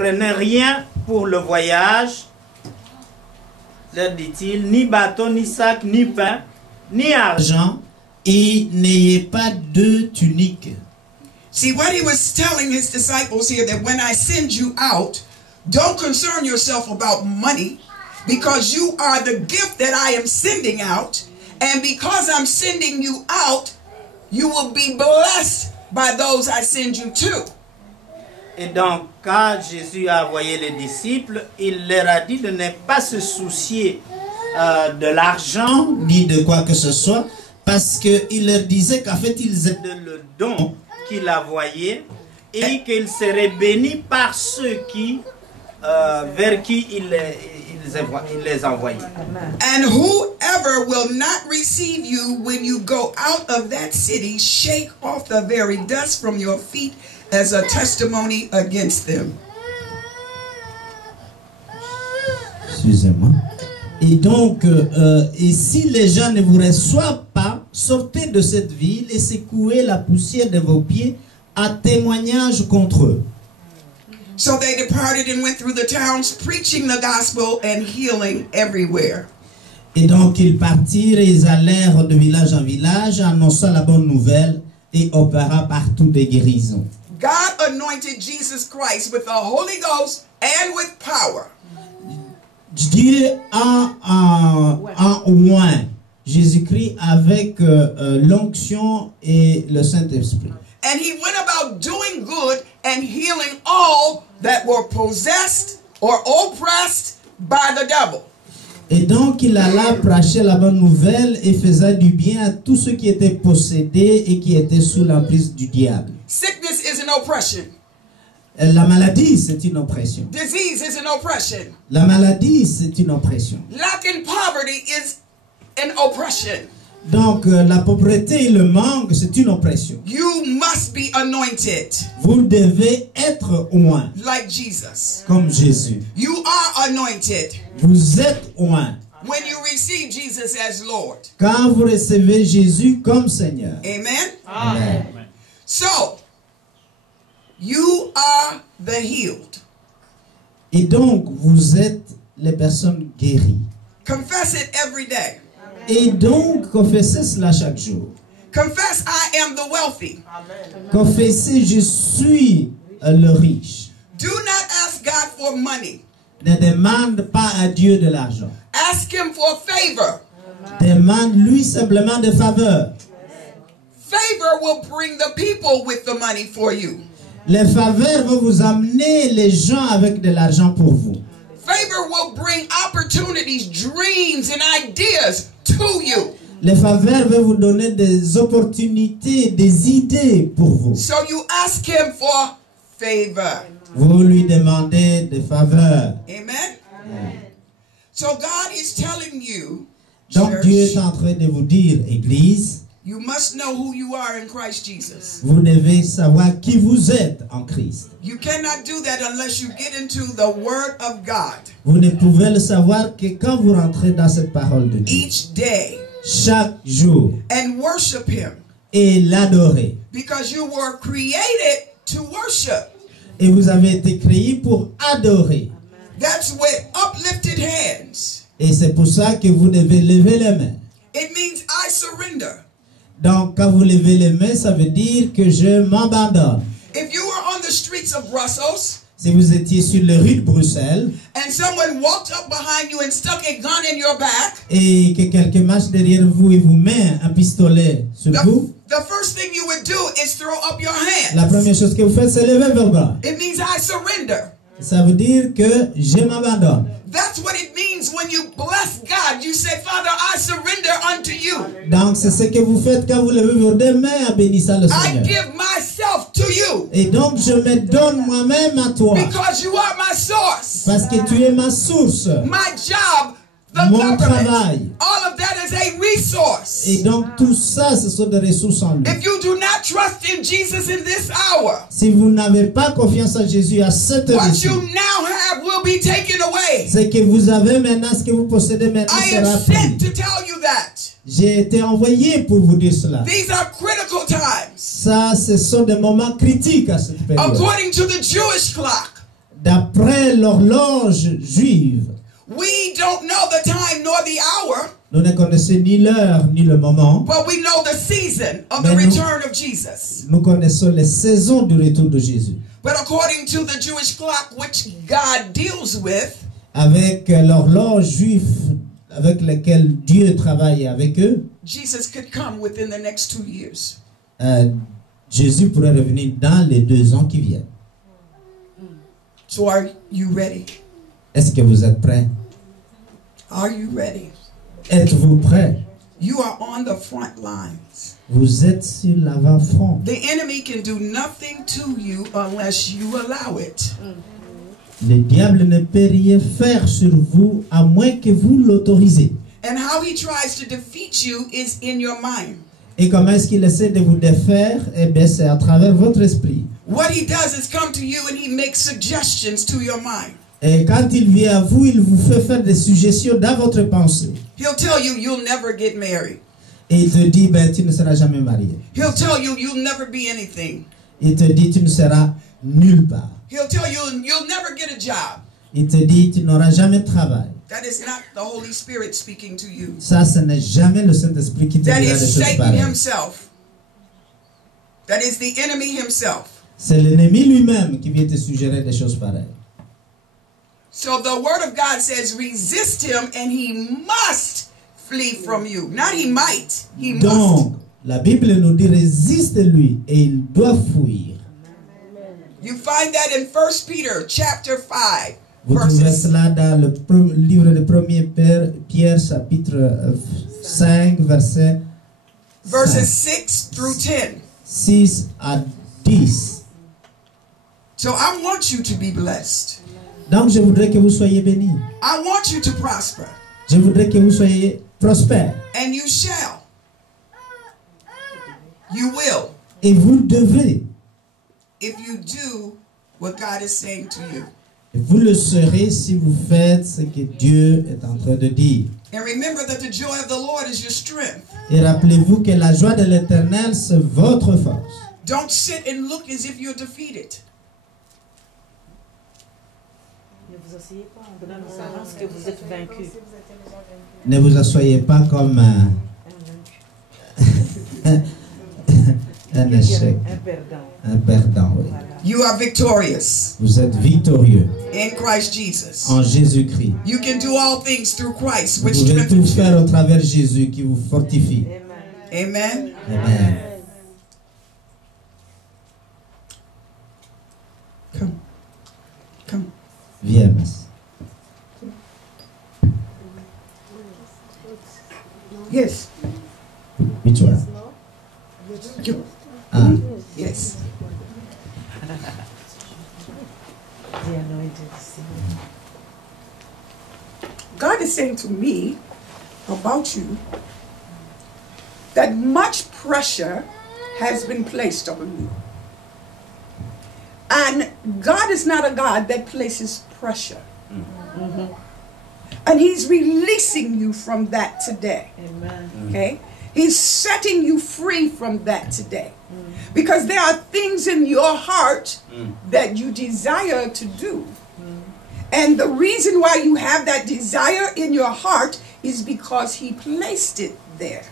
prenez rien pour le voyage, leur dit-il, ni bâton, ni sac, ni pain, ni argent, et n'ayez pas de tunique. See, what he was telling his disciples here, that when I send you out, don't concern yourself about money, because you are the gift that I am sending out, and because I'm sending you out, you will be blessed by those I send you to. Et donc, quand Jésus a envoyé les disciples, il leur a dit de ne pas se soucier de l'argent, ni de quoi que ce soit, parce qu'il leur disait qu'en fait, ils étaient le don qu'il a envoyé et qu'ils seraient bénis par ceux qui, vers qui il les envoyait. And whoever will not receive you when you go out of that city, shake off the very dust from your feet as a testimony against them. Excusez-moi. Et donc, et si les gens ne vous reçoivent pas, sortez de cette ville et secouez la poussière de vos pieds à témoignage contre eux. So they departed and went through the towns, preaching the gospel and healing everywhere. Et donc ils partirent et ils allèrent de village en village, annonçant la bonne nouvelle et opérant partout des guérisons. God anointed Jesus Christ with the Holy Ghost and with power. Dieu a oint Jésus-Christ avec l'onction et le Saint-Esprit. And he went about doing good and healing all that were possessed or oppressed by the devil. Et donc il alla prêcher la bonne nouvelle et faisait du bien à tous ceux qui étaient possédés et qui étaient sous l'emprise du diable. Sickness is an oppression. La maladie, c'est une oppression. Disease is an oppression. La maladie, c'est une oppression. Lack and poverty is an oppression. Donc la pauvreté et le manque, c'est une oppression. You must be anointed. Vous devez être oint. Like Jesus. Comme Jésus. You are anointed. Vous êtes oint. When you receive Jesus as Lord. Quand vous recevez Jésus comme Seigneur. Amen. Amen. So, you are the healed. Et donc, vous êtes les personnes guéries. Confess it every day. Et donc, confessez cela chaque jour. Confess, I am the wealthy. Confessez, je suis le riche. Do not ask God for money. Ne demande pas à Dieu de l'argent. Ask him for favor. Demande-lui simplement de faveur. Favor will bring the people with the money for you. Les faveurs vont vous amener les gens avec de l'argent pour vous. Favor will bring opportunities, dreams, and ideas to you. Les faveurs vont vous donner des opportunités, des idées pour vous. So you ask him for favor. Vous lui demandez des faveurs. Amen. So God is telling you, Donc church, Dieu est en train de vous dire, Église, you must know who you are in Christ Jesus. vous devez savoir qui vous êtes en Christ. You cannot do that unless you get into the Word of God. Vous ne pouvez le savoir que quand vous rentrez dans cette parole de Dieu. Each day. Chaque jour. And worship Him. Et l'adorer. Because you were created to worship. Et vous avez été créés pour adorer. That's with uplifted hands. Et c'est pour ça que vous devez lever les mains. It means I surrender. Donc quand vous levez les mains, ça veut dire que je m'abandonne. If you were on the streets of Brussels, si vous étiez sur les rues de Bruxelles, and someone walked up behind you and stuck a gun in your back, et que quelqu'un marche derrière vous et vous met un pistolet sur vous, the first thing you would do is throw up your hands. La première chose que vous faites, c'est lever vos bras. It means I surrender. Ça veut dire que je m'abandonne. That's what it means when you bless God. You say, Father, I surrender unto you. Donc c'est ce que vous faites quand vous levez vos deux mains en bénissant le Seigneur. I give myself to you. Et donc je me donne moi-même à toi. Because you are my source. Parce que tu es ma source. My job. The mon travail. All of that is a resource. Et donc tout ça, ce sont des ressources en lui. If you do not trust in Jesus in this hour, si vous n'avez pas confiance en Jésus à cette heure, what you now have will be taken away. C'est que vous avez maintenant, ce que vous possédez maintenant sera pris. I am sent to tell you that. J'ai été envoyé pour vous dire cela. These are critical times. Ça, ce sont des moments critiques à cette période. According to the Jewish clock. d'après l'horloge juive. We don't know the time nor the hour, Nous ne connaissons ni l'heure ni le moment. but we know the season of the Mais nous- return of Jesus. Nous connaissons les saisons du retour de Jésus. But according to the Jewish clock, which God deals with, Avec l'horloge juive avec laquelle Dieu travaille avec eux, Jesus could come within the next 2 years. Jésus pourrait revenir dans les 2 ans qui viennent. So are you ready? Est-ce que vous êtes prêts? Are you ready? Êtes-vous prêts? You are on the front lines. Vous êtes sur l'avant-front. The enemy can do nothing to you unless you allow it. Le diable ne peut rien faire sur vous à moins que vous l'autorisez. And how he tries to defeat you is in your mind. Et comment est-ce qu'il essaie de vous défaire? Eh bien, c'est à travers votre esprit. What he does is come to you and he makes suggestions to your mind. Et quand il vient à vous, il vous fait faire des suggestions dans votre pensée. He'll tell you you'll never get married. Et il te dit, ben, tu ne seras jamais marié. He'll tell you you'll never be anything. Il te dit, tu ne seras nulle part. He'll tell you you'll never get a job. Il te dit, tu n'auras jamais de travail. That is not the Holy Spirit speaking to you. Ça, ce n'est jamais le Saint-Esprit qui te That dira des is choses Satan pareilles. himself. That is the enemy himself. C'est l'ennemi lui-même qui vient te suggérer des choses pareilles. So the word of God says resist him and he must flee from you. Not he might, he must. Donc, la Bible nous dit, résiste-lui et il doit fuir. You find that in 1 Peter chapter 5 Vous trouvez verses, cela dans le livre de 1er Pierre, chapitre 5, verset verses 6 through 10. 6 à 10. So I want you to be blessed. Donc, je voudrais que vous soyez bénis. I want you to prosper. Je voudrais que vous soyez prospères. And you shall. You will. Et vous devez. If you do what God is saying to you. Et vous le serez si vous faites ce que Dieu est en train de dire. And remember that the joy of the Lord is your strength. Et rappelez-vous que la joie de l'Éternel, c'est votre force. Don't sit and look as if you're defeated. Ne vous asseyez pas en donnant l'apparence que vous êtes vaincu. Ne vous asseyez pas comme un échec, Un perdant. un perdant. Oui. You are victorious Vous êtes victorieux in Christ Jesus. en Jésus-Christ. You can do all things through Christ, Vous which pouvez tout strengthens faire you. au travers de Jésus qui vous fortifie. Amen. Amen. Amen. Come. Come. Viens, Miss. Yes. Which one? You. Ah, Yes. The anointed seed. God is saying to me about you that much pressure has been placed on you. And God is not a God that places pressure. And He's releasing you from that today. Amen. Okay? He's setting you free from that today. Because there are things in your heart that you desire to do. And the reason why you have that desire in your heart is because He placed it there.